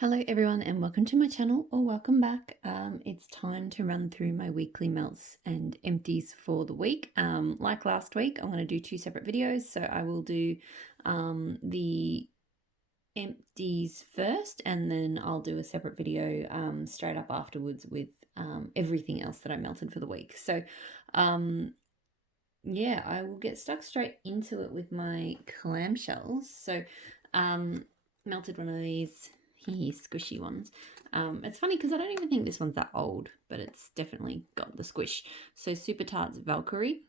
Hello everyone and welcome to my channel or welcome back. It's time to run through my weekly melts and empties for the week. Like last week, I'm going to do two separate videos. So I will do the empties first and then I'll do a separate video straight up afterwards with everything else that I melted for the week. So yeah, I will get stuck straight into it with my clamshells. So melted one of these squishy ones. It's funny because I don't even think this one's that old, but it's definitely got the squish. So Super Tarts Valkyrie,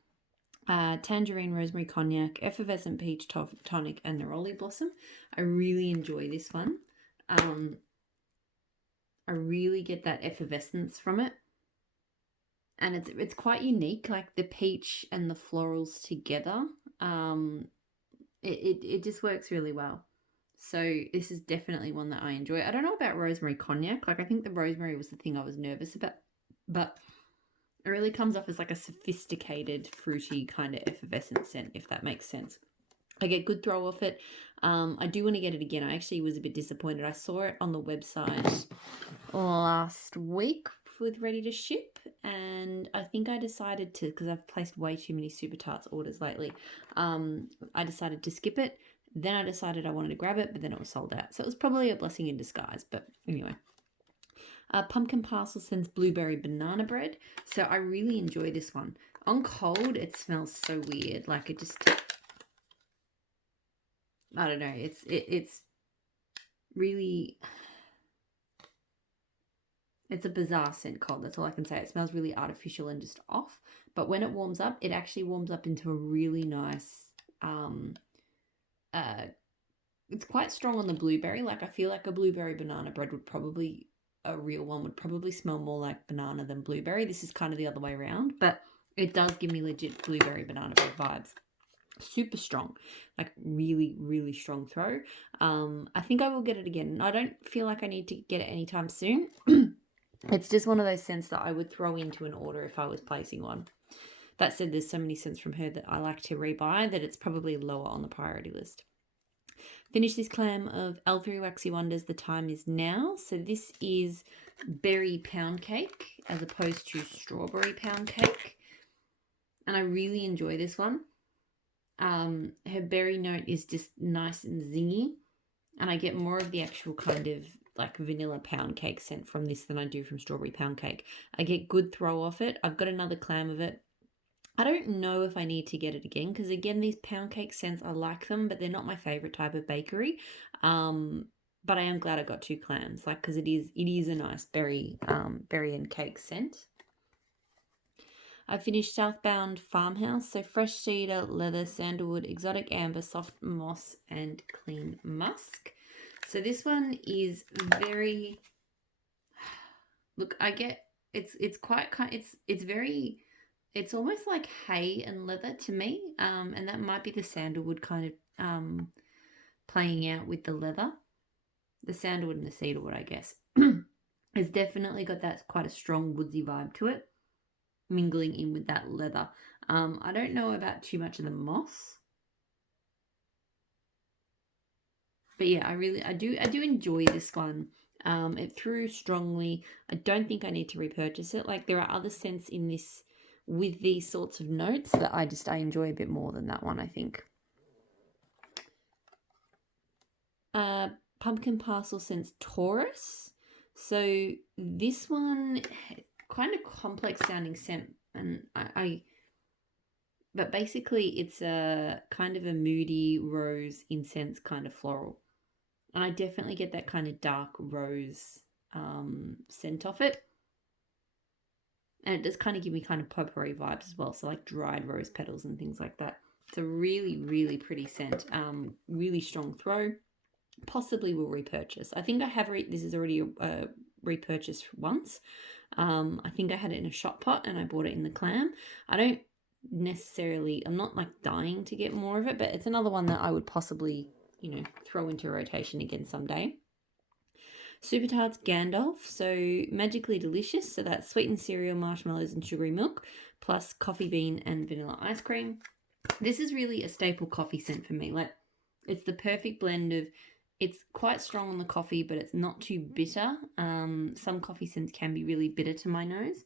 Tangerine Rosemary Cognac, Effervescent Peach Tonic, and Neroli Blossom. I really enjoy this one. I really get that effervescence from it. And it's quite unique, like the peach and the florals together. It just works really well. So this is definitely one that I enjoy. I don't know about rosemary cognac. Like I think the rosemary was the thing I was nervous about, but it really comes off as like a sophisticated, fruity kind of effervescent scent, if that makes sense. I get good throw off it. I do want to get it again. I actually was a bit disappointed. I saw it on the website last week with ready to ship, and I think I decided to, because I've placed way too many Super Tarts orders lately, I decided to skip it. Then I decided I wanted to grab it, but then it was sold out. So it was probably a blessing in disguise, but anyway. Pumpkin Parcel Scents Blueberry Banana Bread. So I really enjoy this one. On cold, it smells so weird. Like it just, I don't know. It's really, it's a bizarre scent cold. That's all I can say. It smells really artificial and just off. But when it warms up, it actually warms up into a really nice, it's quite strong on the blueberry. Like I feel like a blueberry banana bread would probably, a real one would probably smell more like banana than blueberry. This is kind of the other way around, but it does give me legit blueberry banana bread vibes. Super strong, like really, really strong throw. I think I will get it again. I don't feel like I need to get it anytime soon. It's just one of those scents that I would throw into an order if I was placing one. That said, there's so many scents from her that I like to rebuy that it's probably lower on the priority list. Finish this clam of Elvery Waxy Wonders, The Time Is Now. So this is berry pound cake as opposed to strawberry pound cake. And I really enjoy this one. Her berry note is just nice and zingy. And I get more of the actual kind of like vanilla pound cake scent from this than I do from strawberry pound cake. I get good throw off it. I've got another clam of it. I don't know if I need to get it again because, again, these pound cake scents, I like them, but they're not my favourite type of bakery. But I am glad I got two clams, like, because it is a nice berry and cake scent. I finished Southbound Farmhouse, so fresh cedar, leather, sandalwood, exotic amber, soft moss, and clean musk. So this one is very, look, I get, it's quite, it's very, it's almost like hay and leather to me, and that might be the sandalwood kind of playing out with the leather. The sandalwood and the cedarwood, I guess. It's definitely got that quite a strong woodsy vibe to it, mingling in with that leather. I don't know about too much of the moss, but yeah, I do enjoy this one. It threw strongly. I don't think I need to repurchase it. Like there are other scents in this with these sorts of notes that I enjoy a bit more than that one, I think. Pumpkin Parcel Scents Taurus. So this one, kind of complex sounding scent, and but basically it's a kind of a moody rose incense kind of floral. And I definitely get that kind of dark rose scent off it. And it does kind of give me kind of potpourri vibes as well. So like dried rose petals and things like that. It's a really, really pretty scent. Really strong throw. Possibly will repurchase. I think I have, this is already repurchased once. I think I had it in a shot pot and I bought it in the clam. I don't necessarily, I'm not like dying to get more of it, but it's another one that I would possibly, throw into rotation again someday. Super Tarts Gandalf, so magically delicious. So that's sweetened cereal, marshmallows, and sugary milk, plus coffee bean and vanilla ice cream. This is really a staple coffee scent for me. Like, it's the perfect blend of It's quite strong on the coffee, but it's not too bitter. Some coffee scents can be really bitter to my nose,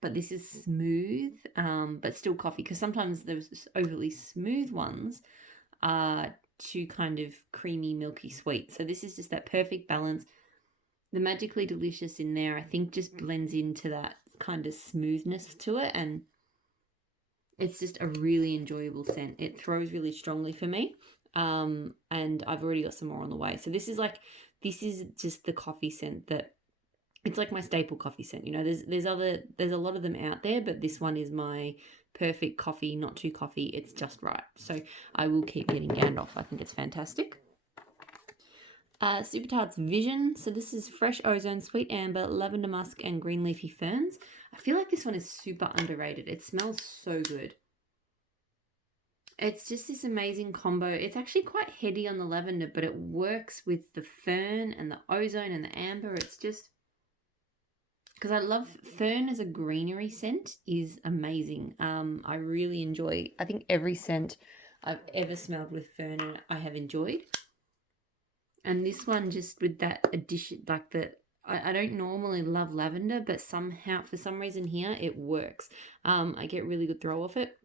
but this is smooth, but still coffee, because sometimes those overly smooth ones are too kind of creamy, milky sweet. So this is just that perfect balance. The Magically Delicious in there, I think, just blends into that kind of smoothness to it, and it's just a really enjoyable scent. It throws really strongly for me, and I've already got some more on the way. So this is just the coffee scent that, it's like my staple coffee scent. You know, there's a lot of them out there, but this one is my perfect coffee, not too coffee. It's just right. So I will keep getting Gandalf. I think it's fantastic. Super Tarts Vision. So this is fresh ozone, sweet amber, lavender musk, and green leafy ferns. I feel like this one is super underrated. It smells so good. It's just this amazing combo. It's actually quite heady on the lavender, but it works with the fern and the ozone and the amber. It's just, because I love fern as a greenery scent, is amazing. I really enjoy, I think every scent I've ever smelled with fern in it, I have enjoyed. And this one, just with that addition, like I don't normally love lavender, but somehow, for some reason here, it works. I get really good throw off it.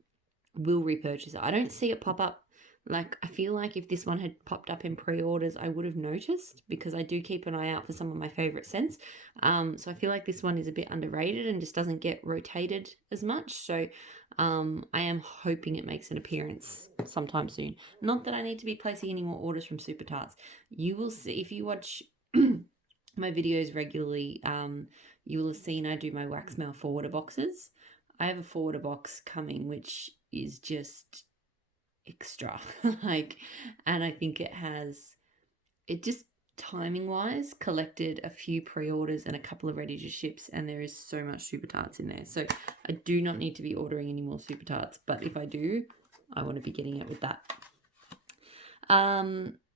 Will repurchase it. I don't see it pop up. Like, I feel like if this one had popped up in pre-orders, I would have noticed, because I do keep an eye out for some of my favorite scents. So I feel like this one is a bit underrated and just doesn't get rotated as much. So I am hoping it makes an appearance sometime soon. Not that I need to be placing any more orders from Super Tarts. You will see, if you watch my videos regularly, you will have seen I do my wax mail forwarder boxes. I have a forwarder box coming, which is just extra. And I think it just, timing wise, collected a few pre-orders and a couple of ready to ships, and there is so much Super Tarts in there. So I do not need to be ordering any more Super Tarts, but if I do, I want to be getting it with that.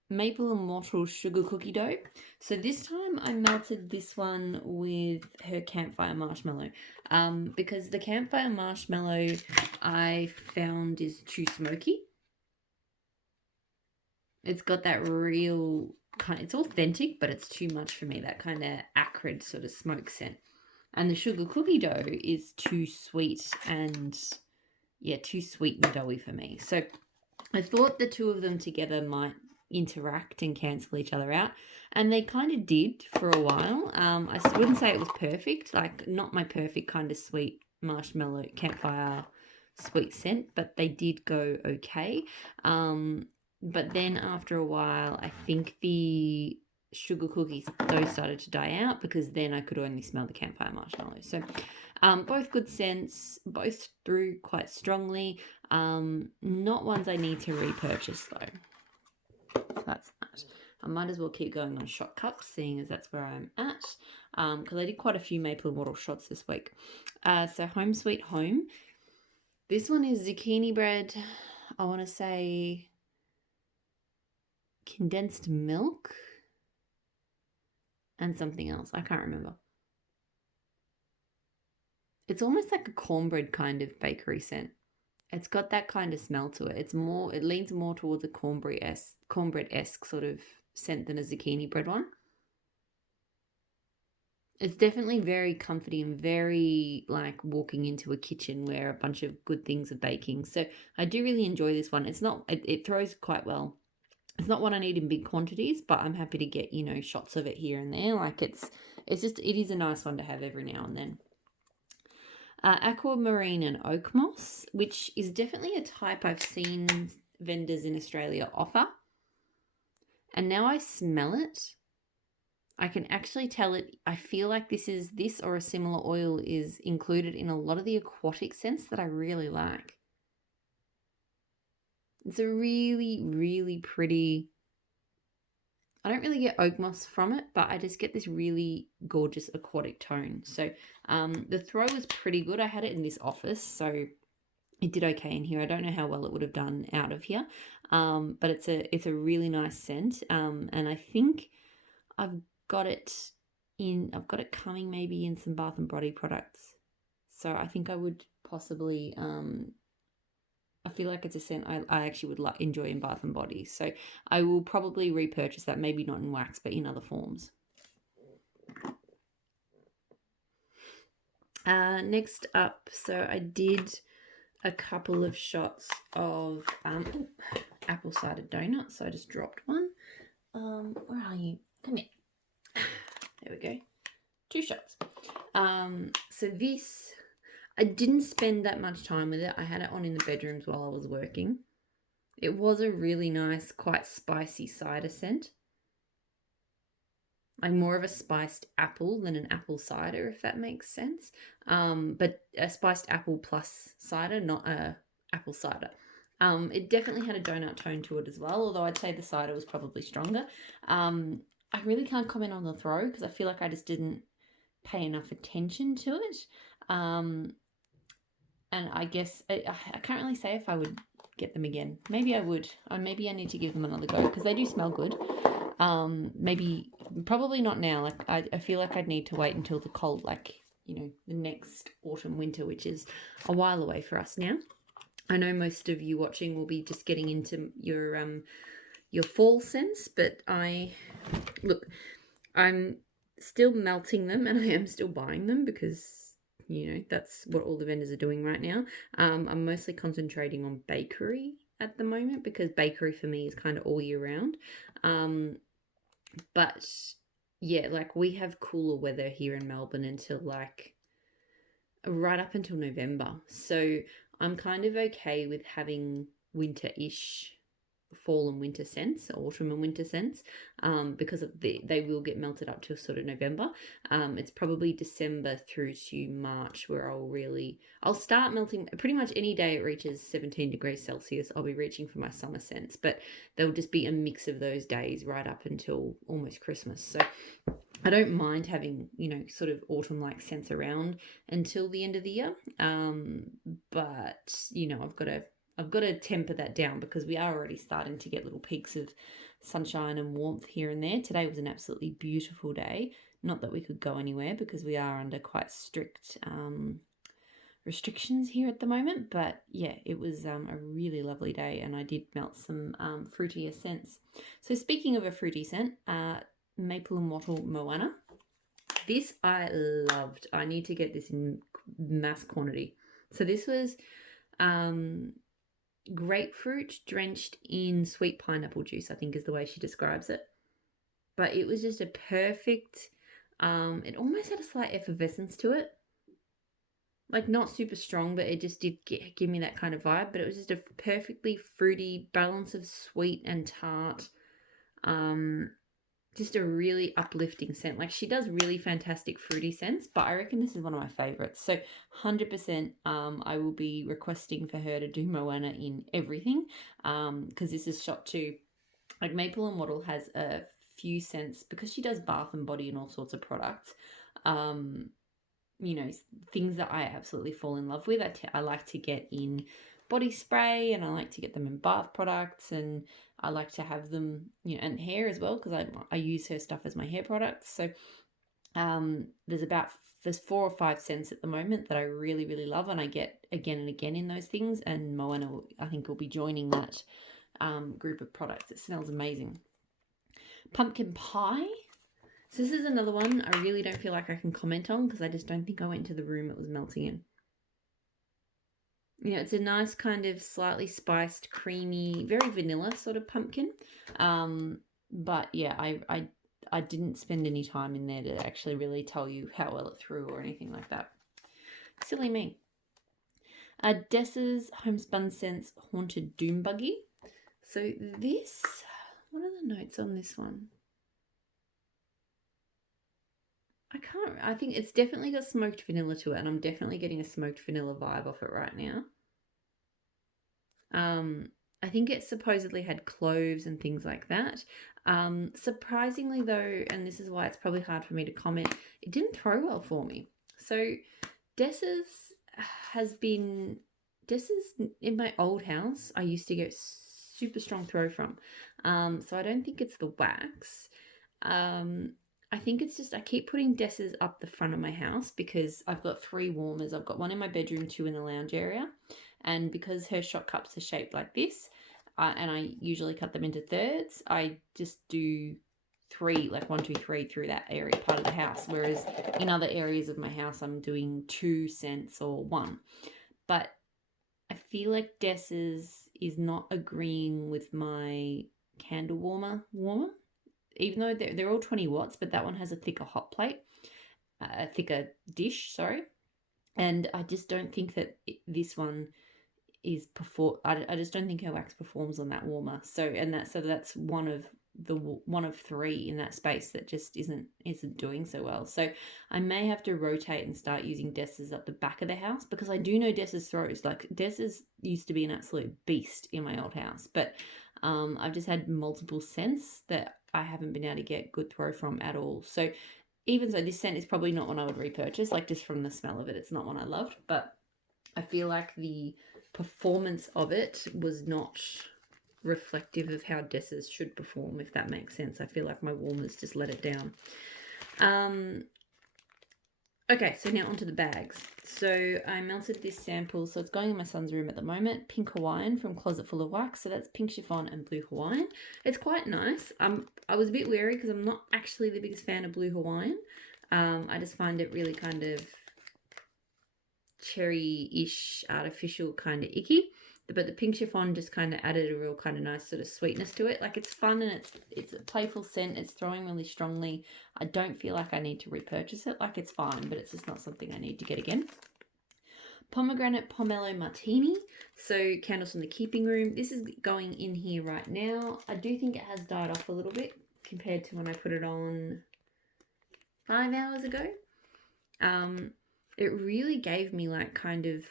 Maple and Mortal Sugar Cookie Dough. So this time I melted this one with her Campfire Marshmallow, because the Campfire Marshmallow I found is too smoky. It's got that real kind, it's authentic, but it's too much for me, that kind of acrid sort of smoke scent. And the sugar cookie dough is too sweet and, yeah, too sweet and doughy for me. So I thought the two of them together might interact and cancel each other out, and they kind of did for a while. I wouldn't say it was perfect, like not my perfect kind of sweet marshmallow campfire sweet scent, but they did go okay. But then after a while, I think the sugar cookies dough started to die out, because then I could only smell the campfire marshmallow. So both good scents, both through quite strongly. Not ones I need to repurchase though. So that's that. I might as well keep going on shot cups, seeing as that's where I'm at, because I did quite a few Maple and Wattle shots this week. So Home Sweet Home. This one is zucchini bread, I want to say condensed milk, and something else. I can't remember. It's almost like a cornbread kind of bakery scent. It's got that kind of smell to it. It leans more towards a cornbread-esque sort of scent than a zucchini bread one. It's definitely very comforty and very like walking into a kitchen where a bunch of good things are baking. So I do really enjoy this one. It throws quite well. It's not one I need in big quantities, but I'm happy to get, shots of it here and there. Like it is a nice one to have every now and then. Aquamarine and oak moss, which is definitely a type I've seen vendors in Australia offer. And now I smell it, I can actually tell it. I feel like this or a similar oil is included in a lot of the aquatic scents that I really like. It's a really, really pretty, I don't really get oak moss from it, but I just get this really gorgeous aquatic tone. So the throw was pretty good. I had it in this office, so it did okay in here. I don't know how well it would have done out of here, but it's a really nice scent, and I think I've got it coming maybe in some Bath and Body products. So I think I would possibly I feel like it's a scent I actually would enjoy in Bath and Body. So I will probably repurchase that, maybe not in wax, but in other forms. Next up, so I did a couple of shots of apple cider donuts. So I just dropped one. Where are you? Come here. There we go. 2 shots. So this, I didn't spend that much time with it. I had it on in the bedrooms while I was working. It was a really nice, quite spicy cider scent. I'm more of a spiced apple than an apple cider, if that makes sense. But a spiced apple plus cider, not a apple cider. It definitely had a donut tone to it as well, although I'd say the cider was probably stronger. I really can't comment on the throw because I feel like I just didn't pay enough attention to it. And I guess I can't really say if I would get them again. Maybe I would. Maybe I need to give them another go because they do smell good. Maybe, probably not now. Like I feel like I'd need to wait until the cold, like, you know, the next autumn, winter, which is a while away for us now. I know most of you watching will be just getting into your fall scents, but I'm still melting them and I am still buying them because, you know, that's what all the vendors are doing right now. I'm mostly concentrating on bakery at the moment because bakery for me is kind of all year round. But yeah, like we have cooler weather here in Melbourne until like right up until November. So I'm kind of okay with having winter-ish fall and winter scents, autumn and winter scents, because of they will get melted up to sort of November. It's probably December through to March where I'll start melting. Pretty much any day it reaches 17 degrees Celsius, I'll be reaching for my summer scents, but there'll just be a mix of those days right up until almost Christmas. So I don't mind having, you know, sort of autumn-like scents around until the end of the year. But, you know, I've got to temper that down because we are already starting to get little peaks of sunshine and warmth here and there. Today was an absolutely beautiful day. Not that we could go anywhere because we are under quite strict restrictions here at the moment. But yeah, it was a really lovely day and I did melt some fruitier scents. So speaking of a fruity scent, Maple and Wattle Moana. This I loved. I need to get this in mass quantity. So this was grapefruit drenched in sweet pineapple juice, I think is the way she describes it. But it was just a perfect, it almost had a slight effervescence to it. Like not super strong, but it just did give me that kind of vibe. But it was just a perfectly fruity balance of sweet and tart. Just a really uplifting scent. Like she does really fantastic fruity scents, but I reckon this is one of my favorites. So 100% I will be requesting for her to do Moana in everything, because this is shot to, like Maple and Wattle has a few scents because she does Bath and Body and all sorts of products. You know, things that I absolutely fall in love with. I like to get in body spray and I like to get them in bath products and I like to have them, you know, and hair as well because I use her stuff as my hair products. So there's 4 or 5 scents at the moment that I really, really love and I get again and again in those things, and Moana, I think, will be joining that group of products. It smells amazing. Pumpkin pie. So this is another one I really don't feel like I can comment on because I just don't think I went into the room it was melting in. You know, it's a nice kind of slightly spiced, creamy, very vanilla sort of pumpkin. But yeah, I didn't spend any time in there to actually really tell you how well it threw or anything like that. Silly me. Dessa's Homespun Scents Haunted Doom Buggy. So this, what are the notes on this one? I think it's definitely got smoked vanilla to it, and I'm definitely getting a smoked vanilla vibe off it right now. I think it supposedly had cloves and things like that. Surprisingly though, and this is why it's probably hard for me to comment, it didn't throw well for me. So Dessa's in my old house, I used to get super strong throw from. So I don't think it's the wax. I think it's just I keep putting Dessa's up the front of my house because I've got 3 warmers. I've got one in my bedroom, 2 in the lounge area. And because her shot cups are shaped like this, and I usually cut them into thirds, I just do 3, like 1, 2, 3 through that area part of the house. Whereas in other areas of my house, I'm doing 2 scents or 1. But I feel like Dessa's is not agreeing with my candle warmer, even though they're all 20 watts, but that one has a thicker hot plate, a thicker dish, sorry. And I just don't think that this one is I just don't think her wax performs on that warmer. So that's one of 3 in that space that just isn't doing so well. So I may have to rotate and start using Dessa's at the back of the house, because I do know Dessa's throws. Like, Dessa's used to be an absolute beast in my old house, but I've just had multiple scents that I haven't been able to get good throw from at all. So even so, this scent is probably not one I would repurchase, like just from the smell of it. It's not one I loved, but I feel like the performance of it was not reflective of how Dessa's should perform, if that makes sense. I feel like my warmers just let it down. Okay, so now onto the bags. So I melted this sample, so it's going in my son's room at the moment. Pink Hawaiian from Closet Full of Wax. So that's pink chiffon and blue Hawaiian. It's quite nice. I was a bit wary because I'm not actually the biggest fan of blue Hawaiian. I just find it really kind of cherry-ish, artificial, kind of icky. But the pink chiffon just kind of added a real kind of nice sort of sweetness to it. Like, it's fun and it's a playful scent. It's throwing really strongly. I don't feel like I need to repurchase it. Like, it's fine, but it's just not something I need to get again. Pomegranate Pomelo Martini. So candles from the keeping room. This is going in here right now. I do think it has died off a little bit compared to when I put it on 5 hours ago. It really gave me like kind of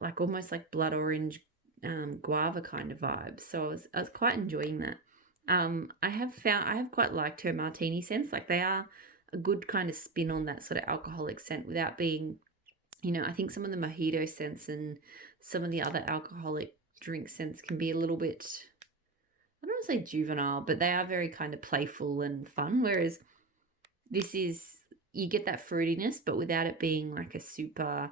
like almost like blood orange guava kind of vibe. So I was quite enjoying that. I have quite liked her martini scents. Like, they are a good kind of spin on that sort of alcoholic scent without being, I think some of the mojito scents and some of the other alcoholic drink scents can be a little bit, I don't want to say juvenile, but they are very kind of playful and fun. Whereas this is, you get that fruitiness, but without it being like a super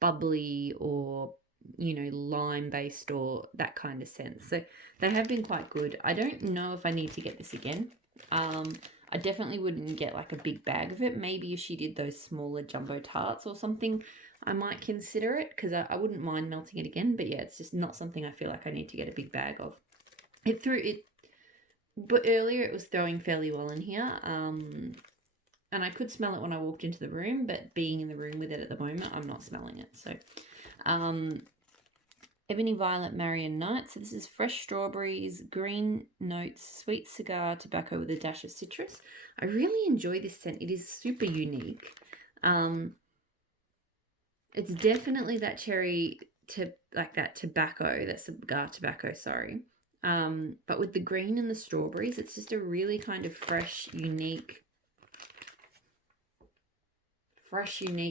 bubbly or, lime based or that kind of scent. So they have been quite good. I don't know if I need to get this again. I definitely wouldn't get like a big bag of it. Maybe if she did those smaller jumbo tarts or something, I might consider it, because I wouldn't mind melting it again. But yeah, it's just not something I feel like I need to get a big bag of. But earlier it was throwing fairly well in here. And I could smell it when I walked into the room, but being in the room with it at the moment, I'm not smelling it. So, Ebony Violet Marion Night. So this is fresh strawberries, green notes, sweet cigar tobacco with a dash of citrus. I really enjoy this scent. It is super unique. It's definitely that cherry that tobacco, that cigar tobacco, sorry. But with the green and the strawberries, it's just a really kind of fresh, unique,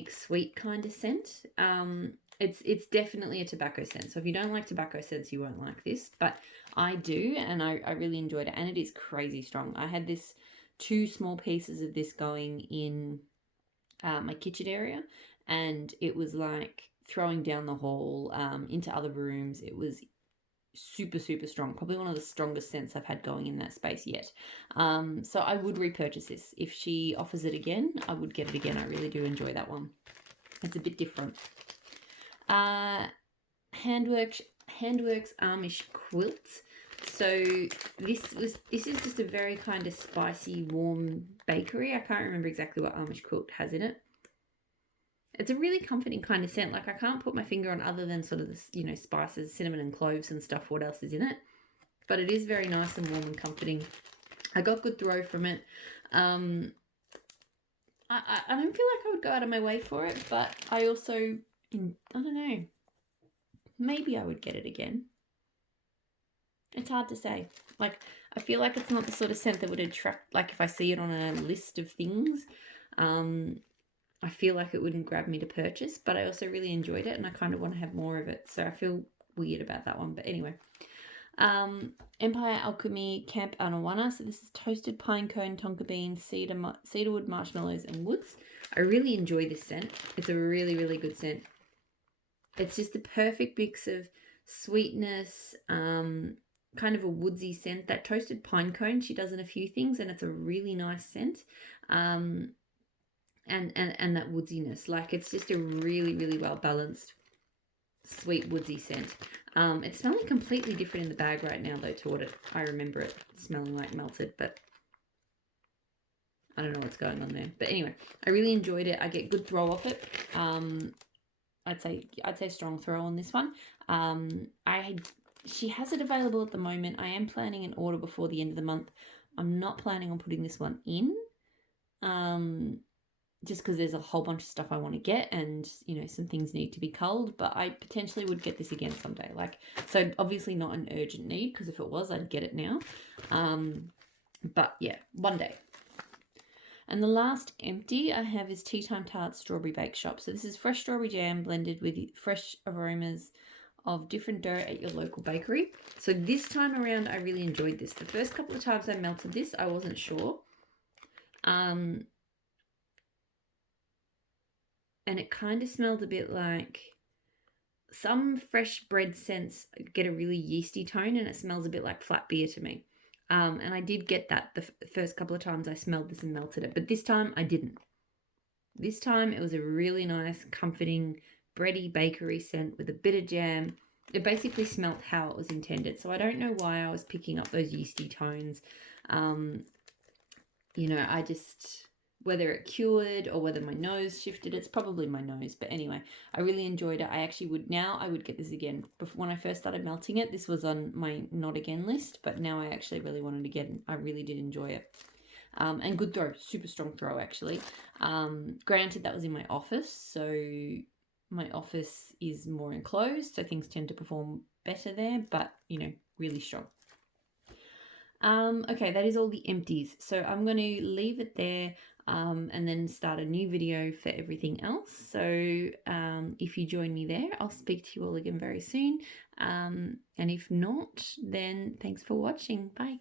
sweet kind of scent. It's definitely a tobacco scent. So if you don't like tobacco scents, you won't like this. But I do, and I really enjoyed it. And it is crazy strong. I had 2 small pieces of this going in my kitchen area, and it was like throwing down the hall into other rooms. It was super, super strong. Probably one of the strongest scents I've had going in that space yet. So I would repurchase this. If she offers it again, I would get it again. I really do enjoy that one. It's a bit different. Handworks Amish Quilts. So this is just a very kind of spicy, warm bakery. I can't remember exactly what Amish Quilt has in it. It's a really comforting kind of scent. Like, I can't put my finger on other than sort of the, spices, cinnamon and cloves and stuff, what else is in it. But it is very nice and warm and comforting. I got good throw from it. I don't feel like I would go out of my way for it, but I also, I don't know, maybe I would get it again. It's hard to say. Like, I feel like it's not the sort of scent that would attract, like if I see it on a list of things, I feel like it wouldn't grab me to purchase, but I also really enjoyed it and I kind of want to have more of it. So I feel weird about that one. But anyway, Empire Alchemy Camp Anawana. So this is toasted pine cone, tonka beans, cedarwood marshmallows and woods. I really enjoy this scent. It's a really, really good scent. It's just the perfect mix of sweetness, kind of a woodsy scent. That toasted pine cone she does in a few things, and it's a really nice scent. And that woodsiness. Like, it's just a really, really well balanced, sweet woodsy scent. It's smelling completely different in the bag right now though to what I remember it smelling like melted, but I don't know what's going on there. But anyway, I really enjoyed it. I get good throw off it. I'd say strong throw on this one. She has it available at the moment. I am planning an order before the end of the month. I'm not planning on putting this one in. Just because there's a whole bunch of stuff I want to get, and some things need to be culled, but I potentially would get this again someday. So obviously not an urgent need, because if it was, I'd get it now. But yeah, one day. And the last empty I have is Tea Time Tarts Strawberry Bake Shop. So this is fresh strawberry jam blended with fresh aromas of different dough at your local bakery. So this time around, I really enjoyed this. The first couple of times I melted this, I wasn't sure. And it kind of smelled a bit like some fresh bread scents get a really yeasty tone, and it smells a bit like flat beer to me. And I did get that the first couple of times I smelled this and melted it, but this time I didn't. This time it was a really nice, comforting, bready bakery scent with a bit of jam. It basically smelt how it was intended. So I don't know why I was picking up those yeasty tones. I just, whether it cured or whether my nose shifted, it's probably my nose. But anyway, I really enjoyed it. I would get this again. When I first started melting it, this was on my not again list, but now I actually really wanted to get it. I really did enjoy it. And good throw, super strong throw actually. Granted, that was in my office, so my office is more enclosed, so things tend to perform better there, but really strong. Okay, that is all the empties. So I'm going to leave it there and then start a new video for everything else. So if you join me there, I'll speak to you all again very soon. And if not, then thanks for watching. Bye.